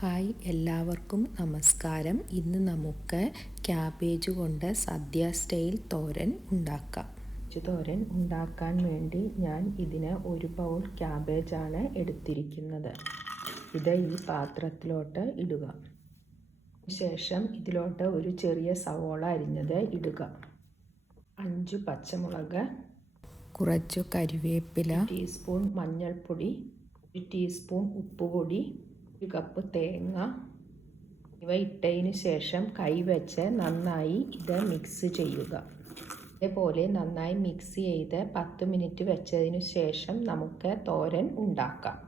Hi, എല്ലാവർക്കും നമസ്കാരം. ഇന്ന് നമുക്ക് ക്യാബേജ് കൊണ്ട് സദ്യ സ്റ്റൈൽ തോരൻ ഉണ്ടാക്കാം. തോരൻ ഉണ്ടാക്കാൻ വേണ്ടി ഞാൻ ഇതിന് 1 ബൗൾ ക്യാബേജാണ് എടുത്തിരിക്കുന്നത്. ഇത് ഈ പാത്രത്തിലോട്ട് ഇടുക. ശേഷം ഇതിലോട്ട് ഒരു ചെറിയ സവോള അരിഞ്ഞത് ഇടുക. 5 പച്ചമുളക്, കുറച്ച് കരിവേപ്പില, 1 ടീസ്പൂൺ മഞ്ഞൾപ്പൊടി, 1 ടീസ്പൂൺ ഉപ്പുപൊടി, 1 കപ്പ് തേങ്ങ ഇവ ഇട്ടതിന് ശേഷം കൈവച്ച് നന്നായി ഇത് മിക്സ് ചെയ്യുക. ഇതേപോലെ നന്നായി മിക്സ് ചെയ്ത് 10 മിനിറ്റ് വെച്ചതിന് ശേഷം നമുക്ക് തോരൻ ഉണ്ടാക്കാം.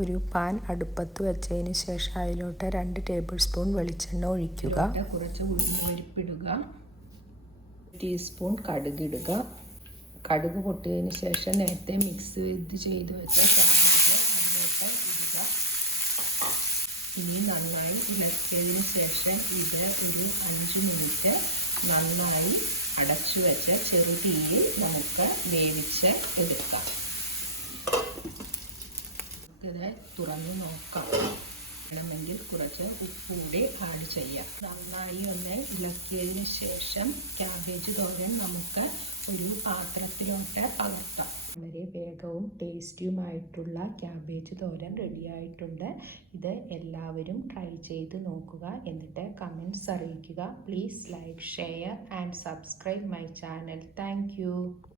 ഒരു പാൻ അടുപ്പത്ത് വെച്ചതിന് ശേഷം അതിലോട്ട് 2 ടേബിൾ സ്പൂൺ വെളിച്ചെണ്ണ ഒഴിക്കുക. കുറച്ച് ഉഴുന്നുപരിപ്പിടുക, 1 ടീസ്പൂൺ കടുകിടുക. കടുക് പൊട്ടിയതിന് ശേഷം നേരത്തെ മിക്സ് ചെയ്ത് വെച്ച ക്യാബേജ് അതിലോട്ട് ഇടുക. ഇനി നന്നായി ഇളക്കിയതിന് ശേഷം ഇത് ഒരു 5 മിനിറ്റ് നന്നായി അടച്ചു വെച്ച് ചെറുതീയിൽ നമുക്ക് വേവിച്ച് എടുക്കാം. ഇത് തുറന്ന് നോക്കാം. വേണമെങ്കിൽ കുറച്ച് ഉപ്പ് കൂടി ആഡ് ചെയ്യാം. നന്നായി ഒന്ന് ഇളക്കിയതിന് ശേഷം ക്യാബേജ് തോരൻ നമുക്ക് ഒരു പാത്രത്തിലോട്ട് പകർത്താം. വളരെ വേഗവും ടേസ്റ്റിയുമായിട്ടുള്ള ക്യാബേജ് തോരൻ റെഡിയായിട്ടുണ്ട്. ഇത് എല്ലാവരും ട്രൈ ചെയ്ത് നോക്കുക. എന്നിട്ട് കമൻറ്റ്സ് അറിയിക്കുക. Please like, share and subscribe my channel. Thank you.